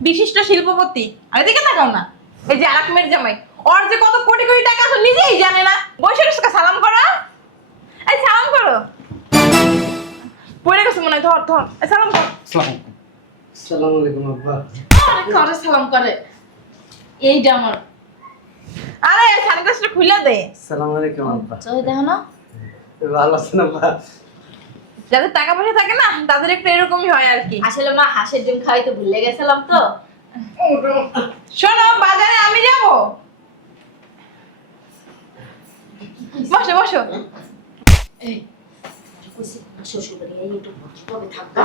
বিশিষ্ট শিল্পপতি। আর এদিকে তাকাও না, এই যে আরেক মেয়ের জামাই, ওর যে কত কোটি কোটি টাকা আছে নিজেই জানে না। বসে বসে সালাম করো, এই সালাম করো। পড়ে গেছে মনে হয়, ধর ধর, এই সালাম কর। আসসালামু আলাইকুম আব্বা। করে সালাম করে এইটা আমার। আরে সানগ্লাসটা খুলে দে। আসসালামু আলাইকুম আব্বা। চল দেখো না, ভালো আছেন আব্বা? যাদের টাকা পয়সা থাকে না তাদের একটু এরকমই হয় আর কি। আসলে মা হাঁসের ডিম খাইতে ভুলে গেছিলাম তো। শোনো, বাজারে আমি যাব। বসো বসো। এই কইছি শ্বশুর বাড়ি এই একটু ভদ্রভাবে থাকবা।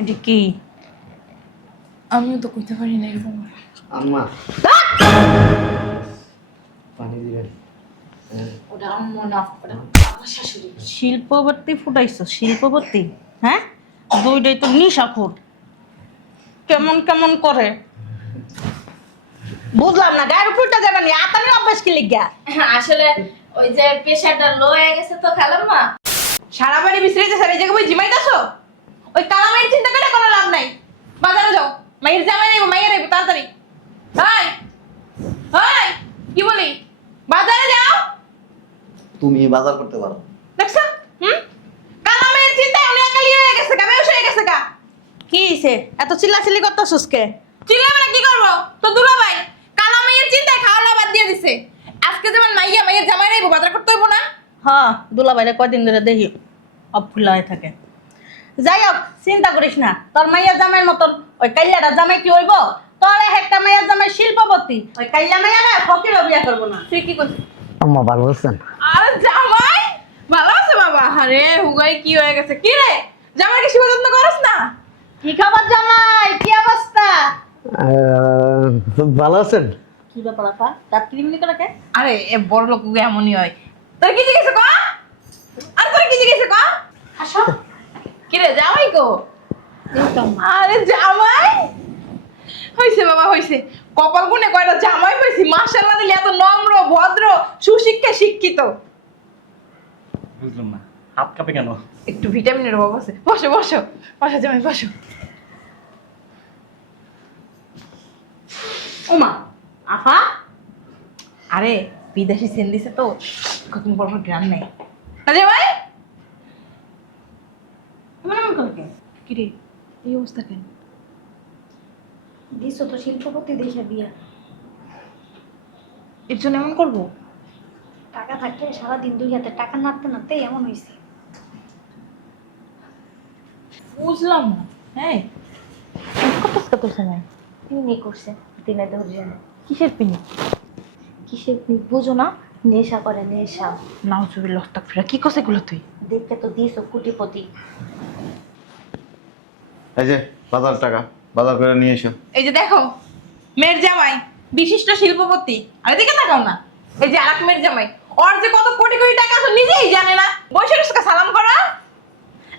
এটা কি? আমিও তো কইতে পারি না এরকম। আম্মা পানি দিবেন? ওটা আম্মু না, ওটা আমার শাশুড়ি। শিল্পবর্তী ফুটাইছো, শিল্পবর্তী? হ্যাঁ, দুইটাই তো নিশাখোর। কেমন কেমন করে বুঝলাম না। গায়ের উপরটা যাবেন আতানি অভ্যাস কি লিগা? আসলে ওই যে প্রেশারটা লো হয়ে গেছে তো খালাম মা। সারা বাড়ি বিশ্রাইতে সারা জায়গায় বই জিমাইতাছো। ওই কালামের চিন্তা করে কোনো লাভ নাই। বাজারে যাও, মাইয়ের জামাই নেব, মাইয়ের নেব তাড়াতাড়ি। হাই হাই, কি বলি? বাজারে যাও। তুমি বাজার করতে পারো? দেখছো? কালামের চিন্তা উনি একালি হয়ে গেছে, গা বেউস হয়ে গেছে গা। কি হইছে এত চিল্লাচিল্লি করতেছস কে? চিল্লাবে কি করব? তো দুলাভাই কালামের চিন্তায় খাওয়া বাদ দিয়ে দিছে। আজকে যেমন মাইয়ের জামাই নেব, বাজার করতে হইব না? হ্যাঁ, দুলাভাইরে কয়দিন ধরে দেখি অফুল্লা হয়ে থাকে। যাই হোক, চিন্তা করিস না। তোর মাইয়া জামাইয়ের মতন ওই কাইয়াটা জামাই কি হইব? তোর একটা মাইয়া জামাই শিল্পপতি, ওই কাইয়া মাইয়ারা ফকির বিয়া করবো না। তুই কি করছিস? আম্মা ভালো আছেন? আরে জামাই ভালো আছে বাবা। আরে হুগাই কি হয়ে গেছে? কি রে জামাইকে সেবা যত্ন করছ না? কি খবর জামাই, কি অবস্থা? ভালো আছেন? কি ব্যাপার আপা, দাঁত কিরিমিনি করে কে? আরে এ বড় লোক এমনই হয়। তোর কি জিজ্ঞেস ক? আর তোর কি জিজ্ঞেস ক? আসো। কি রে জামাই কো? আরে জামাই হইছে বাবা, হইছে। কপাল গুনে কয়টা জামাই পাইছি। মাশাআল্লাহ, দিলে এত নম্র ভদ্র সুশিক্ষা শিক্ষিত। বুঝলাম না, হাত কাঁপে কেন? একটু ভিটামিনের অভাব আছে। বসো বসো বসো জামাই বসো। ওমা আফা, আরে বিদেশি সেন দিছে তো, কতদিন পর গ্রাম নেই না জামাই। এমন এমন করে কে? কি রে এই অবস্থা কেন? দিছো তো শিল্পপতি দেখে বিয়া। এর জন্য এমন করবো? টাকা থাকলে সারাদিন দুই হাতে টাকা নাড়তে নাড়তে এমন হয়েছে। বুঝলাম না। হ্যাঁ কত সময় পিকনিক করছে দিনে ধরে। কিসের পিনি? কিসের পিকনিক বুঝো না? নেশা করে নেশা। নাউজুবিল্লাহ তাকফিরা, কি কছে গুলো তুই? দেখতে তো দিছো কোটিপতি। এই যে বাজার টাকা বাজার করে নিয়ে এসো। এই যে দেখো মেয়ের জামাই বিশিষ্ট শিল্পপতি। আর এদিকে তাকাও না, এই যে আরেক মেয়ের জামাই, ওর যে কত কোটি কোটি টাকা আছে নিজেই জানে না। বসে বসে সালাম করো,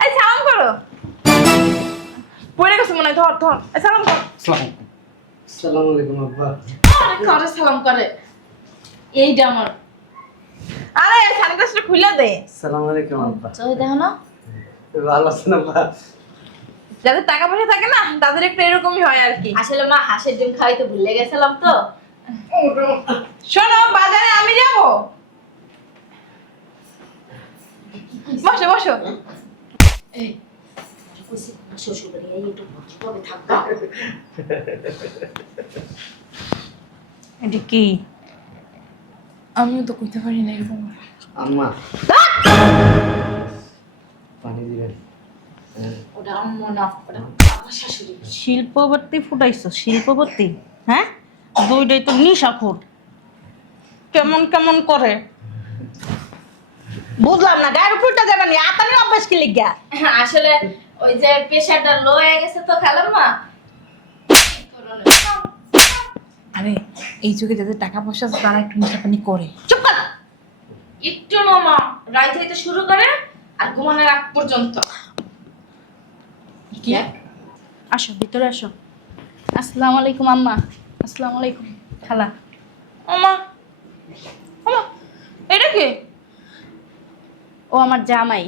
এই সালাম করো। পড়ে গেছে মনে হয়, ধর ধর, এই সালাম কর। আসসালামু আলাইকুম আব্বা। করে সালাম করে এইটা আমার। আরে সানগ্লাসটা খুলে দে। আসসালামু আলাইকুম আব্বা। চল দেখো না, ভালো আছেন আব্বা? যাদের টাকা পয়সা থাকে না তাদের একটু এরকমই হয় আর কি। আসলে মা হাঁসের ডিম খাইতে ভুলে গেছিলাম তো। শোনো, বাজারে আমি যাব। বসো বসো। এই কইছি শ্বশুর বাড়ি এই একটু ভদ্রভাবে থাকবা। এটা কি? আমিও তো কইতে পারি না এরকম। আম্মা পানি দিবেন? ওটা আম্মু না, ওটা আমার শাশুড়ি। শিল্পবর্তী ফুটাইছো, শিল্পবর্তী? হ্যাঁ, দুইটাই তো নিশাখোর। কেমন কেমন করে বুঝলাম না। গায়ের উপরটা যাবেন আতানি অভ্যাস কি লিগা? আসলে ওই যে প্রেশারটা লো হয়ে গেছে তো খালাম মা। আরে এই যুগে যাদের টাকা পয়সা আছে তারা একটু নেশাপানি করে। চুপ কর। একটু মামা রাইত হইতে শুরু করে আর ঘুমানোর আগ পর্যন্ত। কি? আসো ভিতরে আসো। আসসালামু আলাইকুম আম্মা। আসসালামু আলাইকুম খালা। ওমা ওমা, এটা কি? ও আমার জামাই।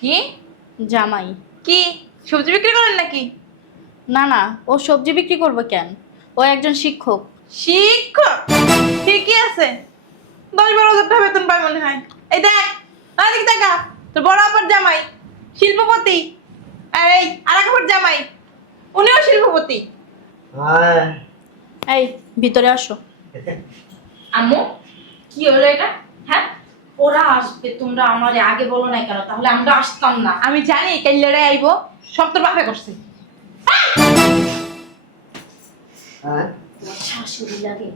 কি জামাই কি? সবজি বিক্রি করেন নাকি? না না, ও সবজি বিক্রি করবে কেন? ও একজন শিক্ষক। শিক্ষক? ঠিকই আছে, 10-12 হাজার টাকা বেতন পায় মনে হয়। এই দেখ, এদিকে দেখা, তোর বড় আপার জামাই শিল্পপতি, আর এই আর এক আপার জামাই উনিও শিল্পপতি। হ্যাঁ এই ভিতরে আসো। আম্মু কি হলো এটা? হ্যাঁ, ওরা আসবে, তোমরা আমারে আগে বলো না কেন? তাহলে আমরা আসতাম না। আমি জানি কাইল্লারে আইবো, সব তোর বাপে করছে। হ্যাঁ শাশুড়ি লাগে।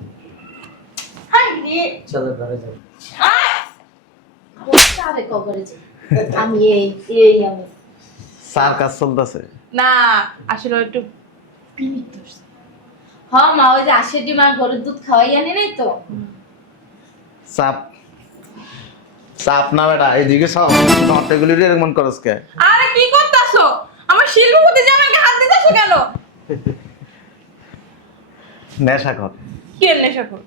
হাই রে, চলো ঘরে যাও। আয়। আরে কবরে যে আমি এই আমি স্যার কাজ চলতেছে। না, আসলে ও একটু পিনিক ধরছে। হ্যাঁ মা, ওই যে আশের ডিমার গরুর দুধ খাওয়াই আনি নাই তো। চাপ চাপ না বেটা, এইদিকে সব নটেগুলি এরকম করস কে? আরে কি করতাছো? আমার শিল্পপতি জামাইকে হাত দিতেছো কেন? নেশা কর। কে নেশা কর?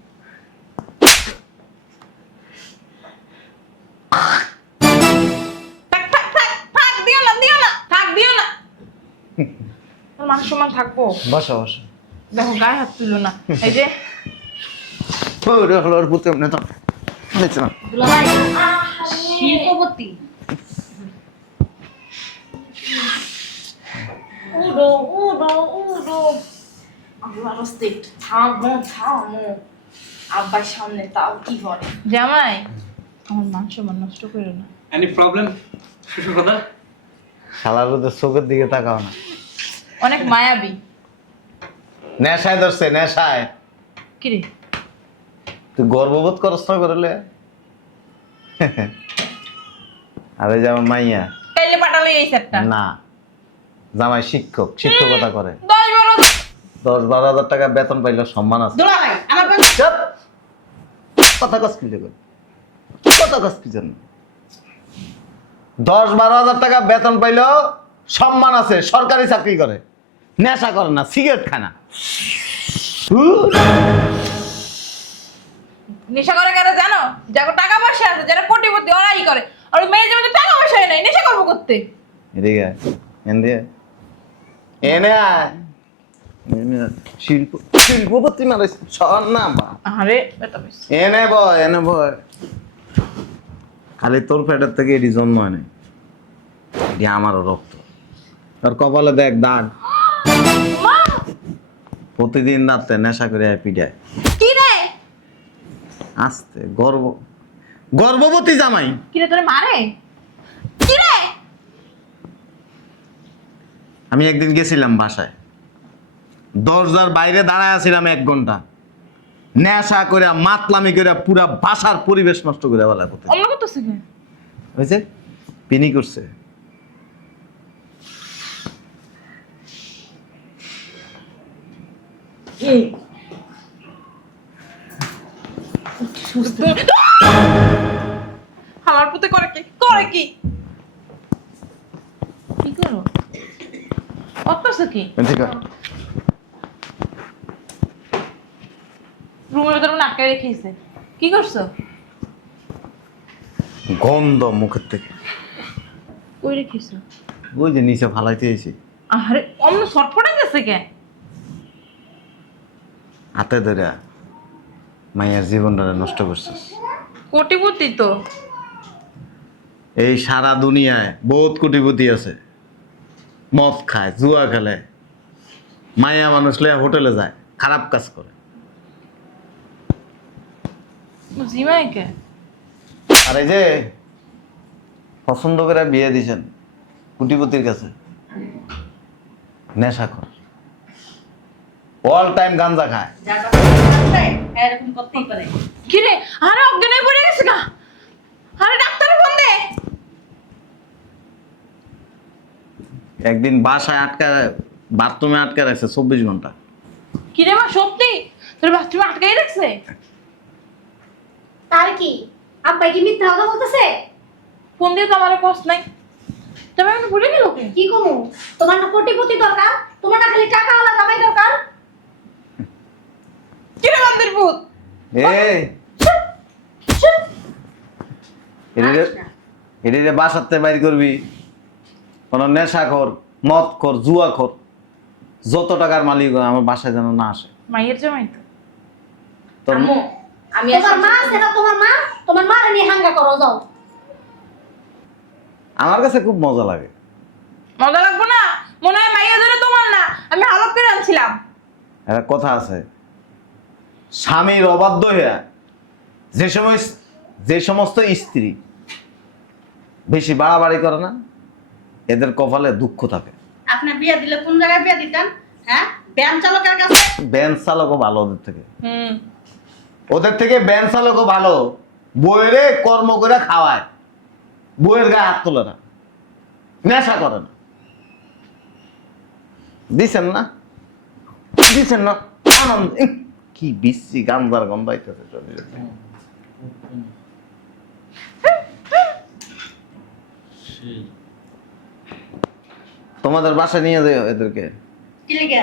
থাক থাক থাক থাক, দিও না দিও না, থাক দিও না। তোর মান সম্মান থাকবো? বসো বসো। দেখো গায়ে হাত তুলো না। এই যে ওরে হলো ওর পুতে এমনি তো দেখছ না। দুলাভাই, শিল্পপতি। উড়ো উড়ো উড়ো। আল্লাহ রাস্তে একটু থামো থামো। আব্বার সামনে তাও কি বলে? জামাই, আমার মান সম্মান নষ্ট করো না। Any problem? শ্বশুর কথা? শালার ওদের চোখের দিকে তাকাও না। অনেক মায়াবী। নেশায় ধরছে, নেশায়। কি রে? তুই গর্ববোধ করস না করলে? আরে যেমন মাইয়া কাইলে পাঠালে এই সেটটা। না, জামাই শিক্ষক, শিক্ষকতা করে। 10-12 10-12 হাজার টাকা বেতন পাইলে সম্মান আছে। দুলাভাই আমার চুপ! কথা কস কি লেগে? কথা কস কি জন্য? 10-12 হাজার টাকা বেতন পাইলেও সম্মান আছে, সরকারি চাকরি করে, নেশা করে না, সিগারেট খায় না। নেশা করে কেন জানো? যারা টাকা পয়সা আছে, যারা কোটিপতি, ওরাই করে। আর ওই মেয়ে যেমন টাকা পয়সা নাই, নেশা করবো করতে। এদিকে আয়, এনে এনে আয়। শিল্পপতি মানে সর না বা। আরে বেটা বেশ। এনে বয়, এনে বয়। খালি তোর পেটের থেকে এটি জন্ম হয় নাই, এটি আমারও রক্ত। তোর কপালে দেখ দাগ। প্রতিদিন রাতে নেশা করে পিটায়। কি রে? আস্তে গর্ভবতী জামাই। কি রে, তোরে মারে? কি রে? আমি একদিন গেছিলাম বাসায়, দরজার বাইরে দাঁড়ায় আছিলাম 1 ঘন্টা, নেশা করে মাতলামি করে পুরা বাসার পরিবেশ নষ্ট করে বলা করতে অন্য করতেছে কি? হয়েছে, পিনি করছে। আমার পুতে করে কি? করে কি? কি করো? করতেছে কি? ঠিক আছে, রুমের ভিতরে আটকে রেখেছে। কি করছো? গন্ধ মুখের থেকে। কই রেখেছো? ওই যে নিচে ফালাইতে এসেছি, আরে অন্য ছটফটাই গেছে কে? হাতে ধরে মাইয়ার জীবনটা নষ্ট করছিস। কোটিপতি তো। এই সারা দুনিয়ায় বহুত কোটিপতি আছে, মদ খায়, জুয়া খেলে, মাইয়া মানুষ লইয়া হোটেলে যায়, খারাপ কাজ করে। জিমাই কে? আর এই যে পছন্দ করে বিয়ে দিছেন কোটিপতির কাছে, নেশা কর, অল টাইম গাঞ্জা খায়। এরকম করতেই পারে। কি রে? আরে অজ্ঞান হয়ে পড়ে গেছে গা। আরে ডাক্তার ফোন দে। একদিন বাসায় বাথরুমে আটকে রাখছে 24 ঘন্টা। কি রে মা, সত্যি তোর বাথরুমে আটকাই রাখছে? তার কি আব্বা কি মিথ্যা কথা বলতেছে? ফোন দিয়ে তো আমার কষ্ট নাই। তবে আমি ভুলে গেল কি? কি কমু? তোমার না কোটিপতি দরকার, তোমার না খালি টাকা ওলা জামাই দরকার। কি রে বান্দির ভূত? এদিকে বাসাতে বাইর করবি, কোন নেশা কর, মদ খোর, জুয়া খোর, যত টাকার মালিক হয় আমার বাসায় যেন না আসে। মাইয়ের জামাই তো। তোর আম্মু আমি তোমার মা আছে না, তোমার মা নিয়ে হাঙ্গা করো যাও। আমার কাছে খুব মজা লাগে। মজা লাগবো না? মনে হয় মাইয়ের জন্য তোমার না, আমি হালক করে আনছিলাম। একটা কথা আছে, স্বামীর অবাধ্য হইয়া যে সমস্ত স্ত্রী বেশি বাড়াবাড়ি করে না, এদের কপালে দুঃখ থাকে। আপনি বিয়ে দিলে কোন জায়গায় বিয়ে দিতেন? হ্যাঁ, ব্যায়াম চালকের কাছে। ব্যান চালকও ভালো ওদের থেকে, হুম। ওদের থেকে ব্যান চালকও ভালো। বইয়েরে কর্ম করে খাওয়ায়, বইয়ের গায়ে হাত তোলে না, নেশা করে না। দিছেন না, দিছেন না, আনন্দ। কি বিশ্রী গান্ধার গন্ধ আইতেছে শরীরে। তোমাদের বাসায় নিয়ে যাও এদেরকে। কি লিখে?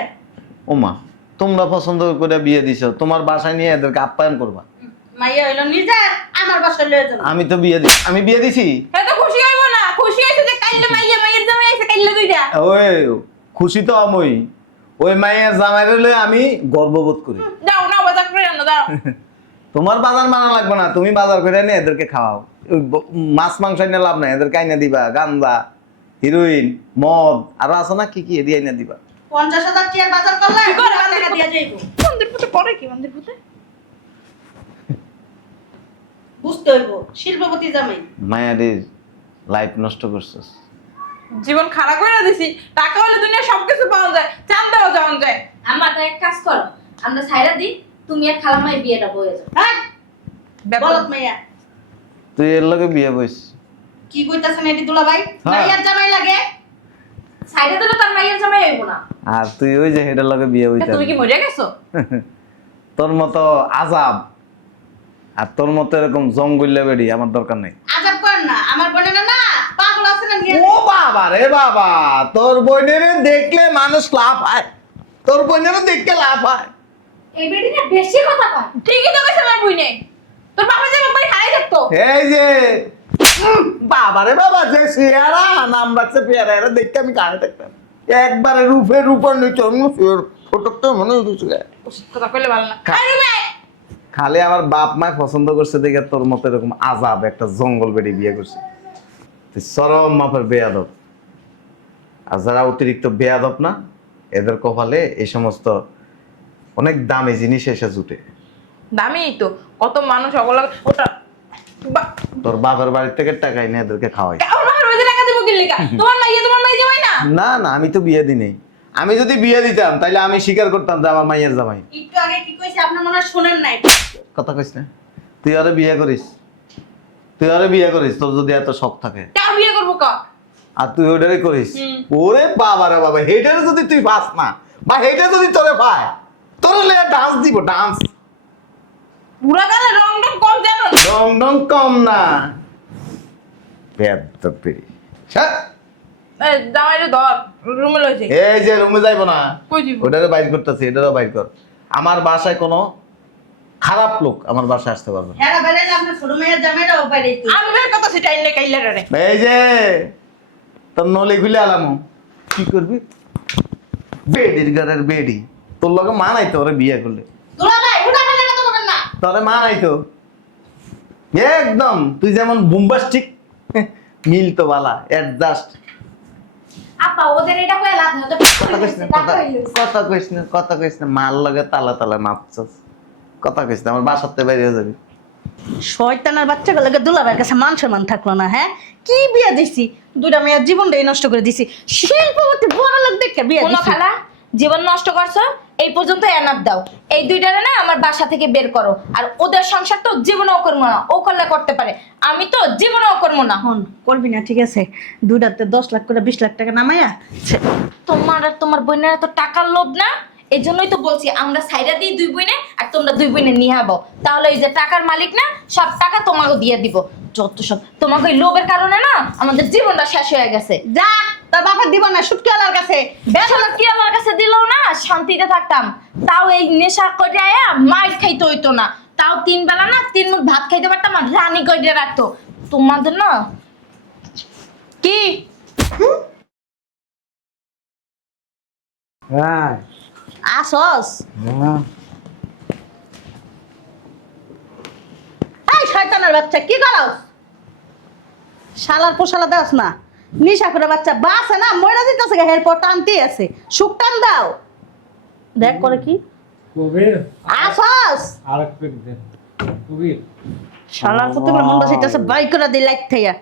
ওমা, তোমরা পছন্দ করে বিয়ে দিছো, তোমার বাসায় নিয়ে এদেরকে আপ্যায়ন করবা। মাইয়া হইলো নিজের, আমার বাসায় লয়ে যাবো। আমি তো আমি বিয়ে দিছি। হ্যাঁ তো খুশি হইব না? খুশি হয়েছে যে কাইলে মাইয়া মাইয়ের জামাই আইছে, কাইলে দুইটা। ওই খুশি তো আমি, ওই মায়ের জামাইরে লয়ে আমি গর্ববোধ করি। যাও না বাজার করে আনো, দাও। তোমার বাজার মানা লাগবে না, তুমি বাজার করে এনে এদেরকে খাওয়াও। ওই মাছ মাংস এনে লাভ নাই, এদেরকে আইনা দিবা গান্দা, হিরোইন, মদ আর আছে না কি কি এদিকে আইনা দিবা। 50,000 টিয়ার বাজার করলে কি করে টাকা দিয়ে যাইবো। মন্দির পুতে করে কি? মন্দির পুতে বুঝতে হইব শিল্পপতি জামাই। মায়ারির লাইফ নষ্ট করছিস। জীবন খারাপ করে দিছি। টাকা হলে দুনিয়া সবকিছু পাওয়া যায়, চান্দাও যাওয়া যায়। আমার তো এক কাজ করো, আমরা ছাইরা দিই, তুমি আর খালামাই বিয়েটা বয়ে যাও। হ্যাঁ, ব্যাপার। বলত মাইয়া। তুই এর লগে বিয়ে বইস। কি কইতাছেন এটি দুলাভাই? হ্যাঁ। মাইয়ার জামাই লাগে। ছাইরা দিলে তার মাইয়ের জামাই হইব না। আর তুই ওই যে হেডের লগে বিয়ে বইতে। তুমি কি মরে গেছো? তোর মতো আজাব আর তোর মতো এরকম জঙ্গল্লা বেড়ি আমার দরকার নেই। আজাব করেন না, আমার বোনেরা না পাগল আছে না নিয়ে। ও বাবা রে বাবা, তোর বোনের দেখলে মানুষ লাভ হয়, তোর বোনের দেখলে লাভ হয়। এই বেটি না বেশি কথা কয়। ঠিকই তো কইছ আমার বুইনে। তোর বাবা যে বাড়ি হারাই থাকতো। এই যে বাবা রে বাবা, যে চেহারা নাম রাখছে পেয়ারা, এরা দেখতে আমি কানে দেখতাম একবারে রূপের রূপর নিচে ফটোটা মনে হয়েছিল। ওষুধ কথা কইলে ভালো না। খা- আরে ভাই, খালি আমার বাপ মায় পছন্দ করছে দেখে তোর মতো এরকম আজাব একটা জঙ্গল বেড়ে বিয়ে করছে। তুই চরম মাপের বেয়াদব। আর যারা অতিরিক্ত বেয়াদব না, এদের কপালে এই সমস্ত অনেক দামি জিনিস এসে জুটে। দামি তো কত মানুষ ওগুলো ওটা তোর বাবার বাড়ি থেকে টাকা এনে এদেরকে খাওয়াই। আমার রোজে টাকা দিব কি লিগা? তোমার মাই জামাই না? না না, আমি তো বিয়ে দিই নাই। আমি যদি বিয়ে দিতাম তাহলে আমি স্বীকার করতাম যে আমার মাইয়ের জামাই। একটু আগে কি কইছে আপনি মনে হয় শুনেন নাই। কথা কইস না, তুই আরে বিয়ে করিস, তুই আরে বিয়ে করিস তোর যদি এত শখ থাকে। কার বিয়ে করবো কা? আর তুই ওইটারে করিস। হুম। ওরে বাবা রে বাবা, হেটারে যদি তুই পাস না বা হেটা যদি তোরে পায়, তোর লেগে ডান্স দিব, ডান্স। পুরা গালে রং রং কম জানো? ডং ডং কম না, বেয়াদব বেরি। ছ্যাঃ। এই জামাইরে ধর, রুমে লই যাই। এই যে রুমে যাইবো না, কই দিব? ওটারে বাইর করতেছি, এটারও বাইর কর। আমার বাসায় কোনো খারাপ লোক আমার বাসায় আসতে পারবে না। হ্যাঁ বাইরে আপনি ছোট মাইয়ার জামাইরাও বাইরে কই। আমি কথা সেটা আইলে কাইলে রে। এই যে তোর নলি খুলে আলামু, কি করবি? বেডির ঘরের বেডি, তোর লগে মা নাই তো ওরে বিয়ে করলে। দুলাভাই উঠা ফেলে কথা বলেন না। তোরে মা নাই তো একদম, তুই যেমন বুম্বাস্টিক মিল তো বালা অ্যাডজাস্ট। আপা ওদের এটা কয়ে লাভ নেই, ওদের কথা কইস না, টাকা হইলো। কথা কইস না, কথা কইস না, মার লগে তালা তালা নাচছস। কথা কইস না, আমার বাসাতে বাইরে যাবি। শয়তানের বাচ্চাগুলোকে দুলাভাইয়ের কাছে মান সম্মান থাকলো না। হ্যাঁ, কি বিয়ে দিছি, দুইটা মেয়ের জীবনটাই নষ্ট করে দিছি। শিল্পপতি বড় লোক দেখে বিয়ে কোনো দিছি। খালা জীবন নষ্ট করছো, এই পর্যন্ত এনাফ দাও। এই দুইটারে না আমার বাসা থেকে বের করো। আর ওদের সংসার তো জীবনেও করবো না, ও করলে করতে পারে, আমি তো জীবনেও করবো না। হন করবি না, ঠিক আছে? দুইটাতে 10 লাখ করে 20 লাখ টাকা নামাইয়া তোমার আর তোমার বোনের তো টাকার লোভ না, এই জন্যই তো বলছি আমরা সাইডা দিই দুই বোনে, আর তোমরা দুই বোনে নিয়ে আবো। তাহলে এই যে টাকার মালিক না, সব টাকা তোমাকে দিয়ে দিব। যত সব তোমাকে ওই লোভের কারণে না আমাদের জীবনটা শেষ হয়ে গেছে। যা, তোর বাপের দিব না সুটকিওয়ালার কাছে। বেতন কি আমার কাছে দিলেও না শান্তিতে থাকতাম। তাও এই নেশা করে আয়া মাইর খাইতে হইতো না, তাও 3 বেলা না 3 মুঠ ভাত খাইতে পারতাম, আর রানী করে রাখতো। তোমাদের না কি হ্যাঁ আসস হ্যাঁ এই শয়তানের বাচ্চা কি করস শালার পোশালা দাস না নিশা করে বাচ্চা বাসে না মরে দিতেছে এরপর টানতে আছে সুখ টান দাও দেখ করে কি কবির আসস আরেক পেট দেন কবির শালার কত করে মন্ডা সেটাছে বাই করে দি লাইট থাইয়া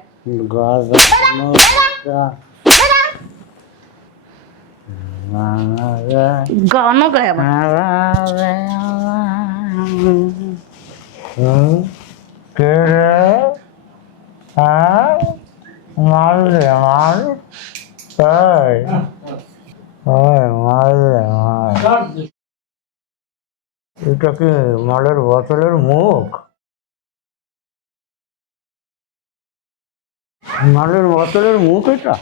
গাজা গানও গায় আবার মারলে মার মারলে মার এটা কি মালের বোতলের মুখ মালের বোতলের মুখ এটা